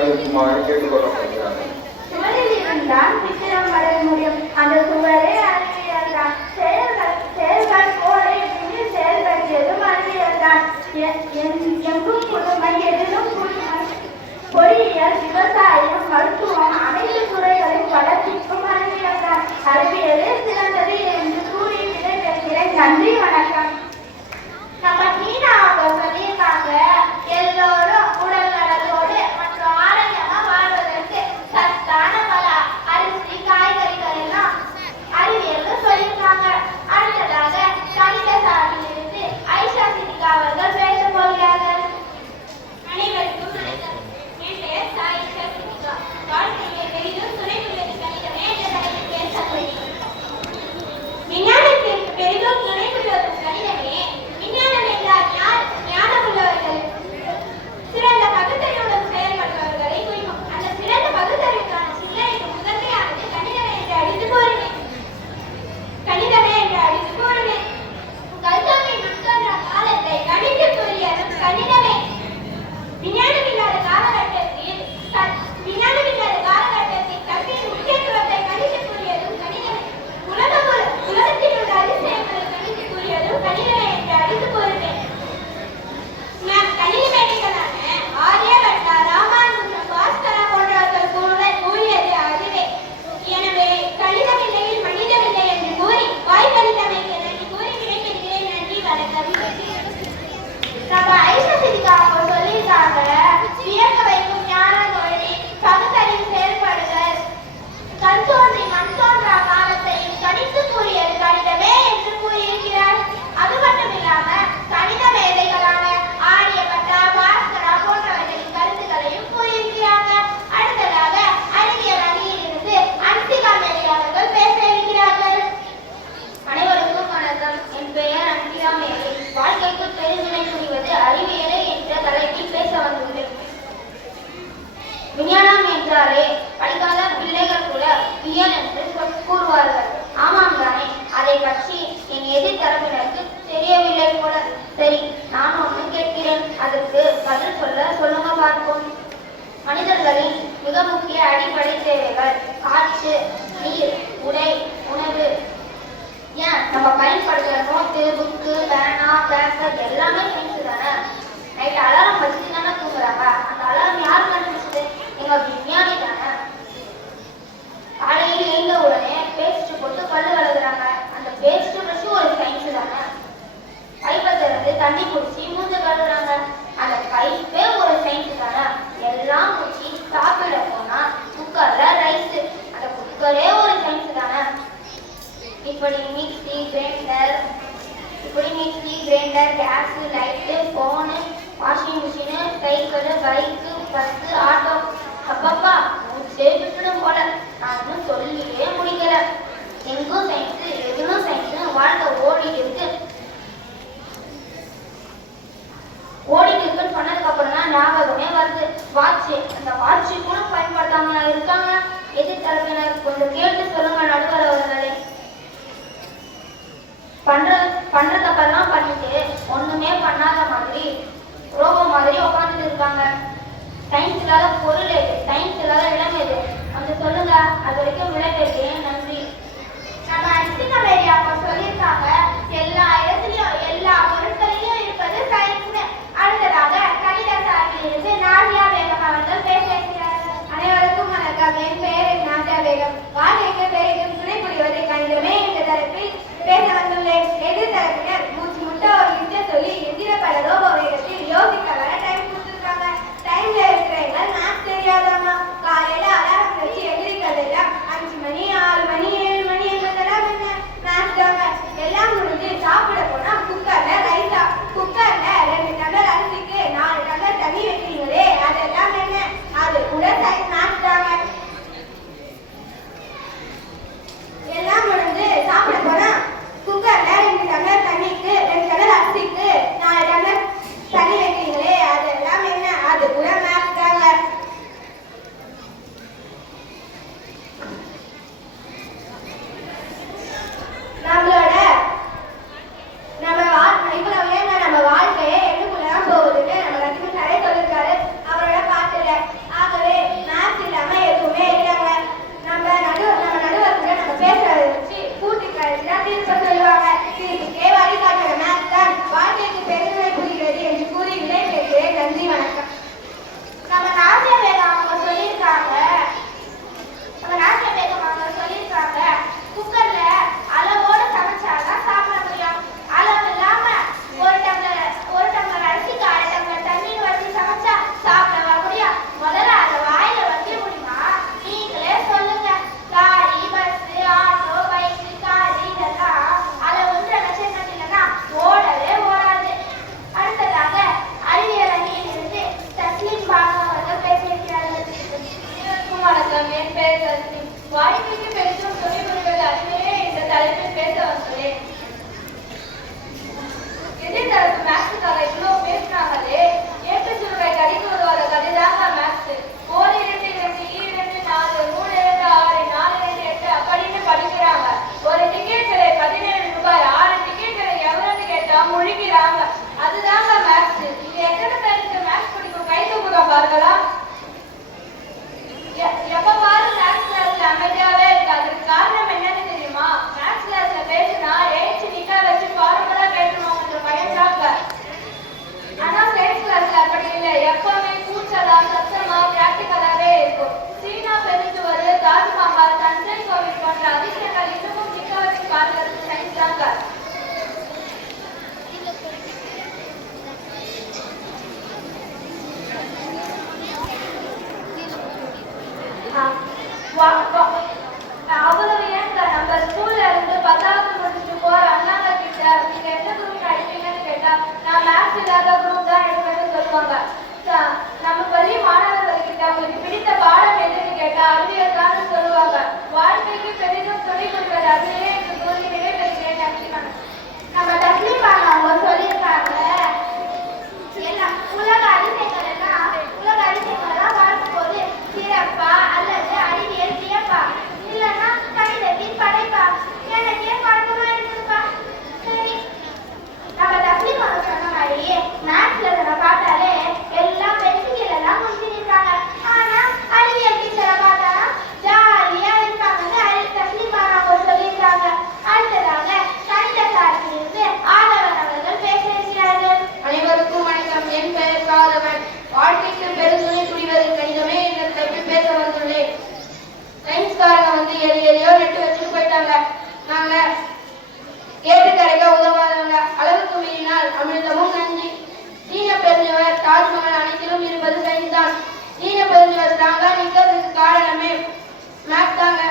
சுவராக இருக்குமாறு கேட்டுக்கொள்ளப்படுகிறார்கள். சுவரில் இருந்தால் சித்திரம் வரைய முடியும். அந்த சுவரே அறிவியல் தான். செயல்கள் போலே செயல்படுத்தியதும் அறிவியல் தான். எங்கும் புதுமை, எதிலும் புதுமை. பொறியியல், விவசாயம், மருத்துவம் அனைத்து துறைகளின் வளர்ச்சிக்கும் அறிவியல் தான். அறிவியலே சிறந்தது என்று கூறி விடைபெறுகிறேன். நன்றி, வணக்கம். நம்ம மீனா அவங்க சொல்லியிருக்காங்க, எல்லோரும் உடல் நலத்தோடு மற்றும் ஆரோக்கியமா வாழ்வதற்கு சத்தான பல அரிசி காய்கறிகள் எல்லாம் அறிவியல்னு சொல்லியிருக்காங்க. அடுத்ததாக கணித சாலையிலிருந்து ஐஷா சித்திகா அவர்கள் பேச போகிறார்கள். அனைவருக்கும் வணக்கம். என் பெயர் ஐஷா சித்திகா. வாழ்க்கையை பெரிதும் துணை புரிவது கணிதமே என்ற தலைப்பில் பேச போகிறேன். விஞ்ஞானத்திற்கு பெரிதும் துணை புரிவது கணிதமே. விஞ்ஞானம் என்றால் ஞானம் உள்ளவர்கள், சிறந்த பகுத்தறிவுடன் செயல்படுபவர்களை குறிக்கும். அந்த சிறந்த பகுத்தறிவுக்கான சிந்தனைக்கு முதன்மையானது கணிதமே என்று அறிந்து கூறுவேன். கணிதமே என்று அறிந்து கூறுவேன். கல்வி மற்றொன்ற காலத்தை கணித்து கூறியதும் கணிதமே. விஞ்ஞானம் இல்லாத காலகட்டத்தில் கல்வியின் முக்கியத்துவத்தை கணித்து கூறியதும் கணிதமே. உலகத்தில் உள்ள அதிசயங்களை கணித்து கூறியதும் கணிதமே என்று அறிந்து கூறுவேன். கணித மேதைகளான ஆரியபட்டா, ராமானுஜம், பாஸ்கரா போன்றவர்கள் கூறியது அதுவே. எனவே கணிதம் இல்லையில் மனிதமில்லை என்று கூறி வாய்க்கணிதமைக்கு நன்றி கூறி விடைபெறுகிறேன். நன்றி, வணக்கம். நம்ம ஐஷா சித்திகா அவங்க சொல்லியிருக்காங்க, வியக்க வைக்கும் ஞான நொழி, பகுத்தறிவு செயல்படுதல், கண் தோன்றி மண் தோன்றா காலத்தையும் கணித்து கூறியது கணிதமே என்று கூறியிருக்கிறார். அது மட்டும் இல்லாம கணித மேதைகளான ஆரியபட்டா, பாஸ்கரா போன்றவர்களின் கருத்துக்களையும் கூறியிருக்கிறாங்க. அடுத்ததாக அறிவியல் அணியிலிருந்து அன்சிகா மேரி அவர்கள் பேச இருக்கிறார்கள். அனைவருக்கும் வணக்கம். என் பெயர் அன்சிகா மேரி. வாழ்க்கைக்கு பெருவினை புரிவது அறிவியலே என்ற தலைப்பில் பேச வந்துள்ளேன். விஞ்ஞானம் என்றாலே படிக்காத பிள்ளைகள் கூட வியல் என்று கூறுவார்கள். ஆமாம் தானே? அதை பற்றி என் எதிர்த்தரப்பினருக்கு தெரியவில்லை போல. சரி, நான் ஒன்று கேட்கிறேன், அதற்கு பதில் சொல்லுங்க பார்ப்போம். மனிதர்களின் மிக முக்கிய அடிப்படை தேவைகள் காற்று, நீர், உடை, உணவு. ஏன் நம்ம பயன்படுத்துகிற நோட்டு, புக்கு, பேனா, பேப்பர் எல்லாமே சயின்ஸ் தானே. நைட் அலாரம் வச்சுட்டு தானே தூங்குறாங்க. அந்த அலாரம் யார் கண்டுபிடிச்சது? எங்க விஞ்ஞானி தானே. காலையில் எழுந்த உடனே பேஸ்ட் போட்டு பல்லு வளர்க்குறாங்க. அந்த பேஸ்ட் பிரஷ் ஒரு சயின்ஸ் தானே. பைப்பை திறந்து தண்ணி குடிச்சு மூஞ்ச கழுவுறாங்க. அந்த பைப்பே ஒரு சயின்ஸ் தானே. எல்லாம் குடிச்சு சாப்பிட போனா குக்கர்ல ரைஸ், அந்த குக்கரே ஒரு சயின்ஸ் தானே. இப்படி mixie, grinder, gas, light, phone, washing machine, cycle, bike, bus, auto. அப்பப்பா மூச்சே விட்டுடும் போல. நான் இன்னும் சொல்லியே முடிக்கல. எங்கும் சயின்ஸு, எதுவும் சயின்ஸு. வாழ்க்கை ஓடிட்டு இருக்குன்னு சொன்னதுக்கு அப்புறம் தான் ஞாபகமே வருது வாட்சு. அந்த வாட்சு கூட பயன்படுத்தாம இருக்காங்க. எதிர்த்தரப்பினர் கொஞ்சம் கேட்டு சொல்லுங்க நடுவர் அவர்களே. பண்ற தப்பெல்லாம் பண்ணிட்டு ஒண்ணுமே பண்ணாத மாதிரி ரோபோ மாதிரி உட்காந்துட்டு இருக்காங்க. சயின்ஸ் இல்லாத பொருள் எது? சயின்ஸ் இல்லாத இடம் எது? கொஞ்சம் சொல்லுங்க. அது வரைக்கும் விடைபெறுகிறேன். நன்றி. நம்ம அன்சிகா மேரி அப்ப சொல்லியிருக்காங்க, எல்லா இடத்துலயும் எல்லா பொருட்களிலும் இருப்பது சயின்ஸ். அடுத்ததாக கணித சாலையிலிருந்து நாசியா பேகம் அவர்கள் பேச இருக்கிறார்கள். அனைவருக்கும் வணக்கம். என் பெயர் நாசியா பேகம். வாழ்க்கைக்கு பெரிதும் துணை புரிவது கணிதமே என்ற தலைப்பில் பேச வந்துள்ளேன். எதிர்த்தரப்பினர் மூச்சு முட்டை ஒரு லிஸ்ட சொல்லி எதிரப்பட ரோபோ வேகத்தில் யோசிக்க வர டைம் கொடுத்துருக்காங்க. டைம்ல இருக்கிறவங்க மேத்ஸ் தெரியாதாமா. காலையில அலாரம் வச்சு எதிர்க்கிறதா 5 மணி, 6 மணி, 7 மணி என்பதெல்லாம் என்ன மேத்ஸ் தாங்க. எல்லாம் முடிஞ்சு சாப்பிட போனா குக்கர்ல ரைஸா, குக்கர்ல 2 டம்ளர் அரிசிக்கு 4 டம்ளர் தண்ணி வைக்கிறீங்களே, அதெல்லாம் என்ன? அது கூட மேத்ஸ் தாங்க. வாழ்க்கைக்கு பெரிதும் துணை புரிவது அதுவே இந்த தலைப்பில் பேச வந்துள்ளேன். எதிர்தரப்பு மேக்ஸுக்காக இவ்வளவு பேசினாங்களே, ஏற்று சுருக்கை கடிக்க உதவாத கதைதாங்க மேக்ஸ். 1 2 2 2 4 3 2 6 4 2 8 அப்படின்னு படிக்கிறாங்க. ஒரு டிக்கெட் விலை 17 ரூபாய். 6 டிக்கெட்டுகளை எவ்வளவுன்னு கேட்டா முழிக்கிறாங்க. அதுதாங்க மேக்ஸ். இங்க எத்தனை பேருக்கு மேக்ஸ் பிடிக்கும்? கை தூக்குங்க பார்க்கலாம். எப்ப பாரு மேக்ஸ் கிளாஸ்ல அமைதியாவே இருக்கு. அதுக்கு காரணம் என்னன்னு தெரியுமா? மேக்ஸ் கிளாஸ்ல பேசினா ஏச்சு நிக்கா வச்சு ஃபார்முலா கேட்டுருவாங்க பயன்றாங்க. ஆனா சயின்ஸ் கிளாஸ்ல அப்படி இல்லை. எப்பவுமே கூச்சலா சத்தமா பிராக்டிகலாவே இருக்கும். சீனா பெருஞ்சுவர், தாஜ்மஹால், தஞ்சை கோவில் போன்ற அதிசயங்கள் இன்னமும் நிக்க வச்சு பார்க்கறது சயின்ஸ் தாங்க. அவ்வளவு ஏங்க நம்ம ஸ்கூல்ல இருந்து 10வது முடிச்சுட்டு போற அண்ணாங்க கிட்ட நீங்க எந்த குரூப் அடிப்பீங்கன்னு கேட்டா நான் மேக்ஸ் இல்லாத குரூப் தான் எடுப்பேன்னு சொல்லுவாங்க. நம்ம பள்ளி மாணவர்கள் கிட்ட உங்களுக்கு பிடித்த பாடம் எதுன்னு கேட்டா அறிவியல் தான் சொல்லுவாங்க. வாழ்க்கைக்கு பெரிதும் துணை புரிவது அதுவே எனக்கு கூறி நிறைவேறுகிறேன் நம்பினாங்க. நம்ம தஸ்லீமாங்க அவங்க சொல்லியிருக்காங்க, உலக அதிசயங்கள் எல்லாம் பார்க்கும்போது சிறப்பா அல்லது அறிவியல் வியப்பா இல்லைன்னா கணிதத்தின் படைப்பா எனக்கே பழக்கமா இருக்குப்பா. சரி, நம்ம தஸ்லீமாங்க சொன்ன மாதிரியே மேக்ஸ்ல நம்ம பார்த்தாலே எல்லாம் பென்சில் எல்லாம் முடிஞ்சிருக்காங்க. ஆனா அறிவியல் டீச்சரை பார்த்தா ஜாலியா இருக்காங்கன்னு தஸ்லீமாங்க அவங்க சொல்லியிருக்காங்க. அடுத்ததாக கணித சார்பிலிருந்து ஆதவன் அவர்கள் பேச இருக்கிறார்கள். அனைவருக்கும் வணக்கம். என் பெயர் காதவன். வாழ்க்கைக்கு பெருந்துணை புரிவது கணிதமே என்ற தலைப்பில் பேச வந்துள்ளேன். சயின்ஸ்காரங்க வந்து எதையோ நட்டு வச்சுட்டு போயிட்டாங்க. நாங்க கேட்டு கிடைக்க உதவாதவங்க. அளவுக்கு மீறினால் அமிர்தமும் நஞ்சு. சீன பெருஞ்சவர் தாஜ்மஹால் அனைத்திலும் இருப்பது சயின்ஸ் தான். சீன பெருஞ்சவர் ஸ்ட்ராங்கா நிற்கிறதுக்கு காரணமே மேக்ஸ் தாங்க.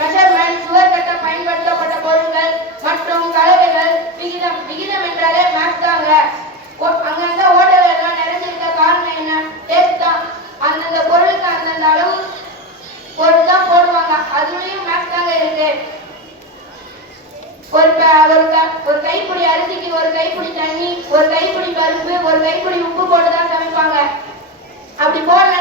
மெஷர்மெண்ட், சுவர் கட்ட பயன்படுத்தப்பட்ட பொருட்கள் மற்றும் கலவைகள், விகிதம் என்றாலே மேக்ஸ் தாங்க. அங்கங்க ஓட்டல் எல்லாம் நிறைஞ்சிருக்க காரணம் என்ன? டேஸ்ட் தான். அந்தந்த பொருளுக்கு அந்தந்த அளவு பொருள் தான் போடுவாங்க. அதுலயும் மேக்ஸ் தாங்க இருக்கு. ஒரு கைப்பிடி அரிசிக்கு ஒரு கைப்பிடி தண்ணி, ஒரு கைப்பிடி பருப்பு, ஒரு கைப்பிடி உப்பு போட்டு தான் சமைப்பாங்க. அப்படி போட